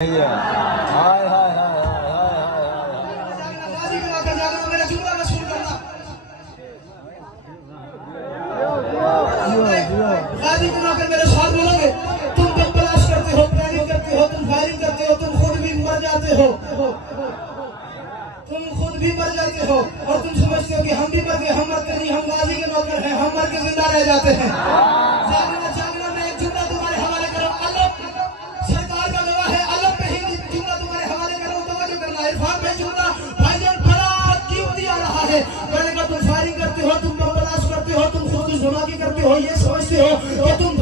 हाय हाय हाय गाजी को आकर मेरे साथ बोलोगे। तुम जब तलाश करते हो, प्लानिंग करते हो, तुम फायरिंग करते हो, तुम खुद भी मर जाते हो, और तुम समझते हो कि हम भी मर गए। हम मरते नहीं, हम गाजी के नौकर हैं, हम मर के जिंदा रह जाते हैं। जागना मैं एक जुमला तुम्हारे हवाले करूं। अल्लाह सरकार का गवाह है, अल्लाह पे ही जुमला तुम्हारे हवाले करूं। तवज्जो करना, इरफान भाई जुमला भाईजान बड़ा कीमती आ रहा है। मैंने कहा तुम फायरिंग करते हो, तुम तलाश करते हो, तुम खुद धमाके करते हो, ये समझते हो कि तुम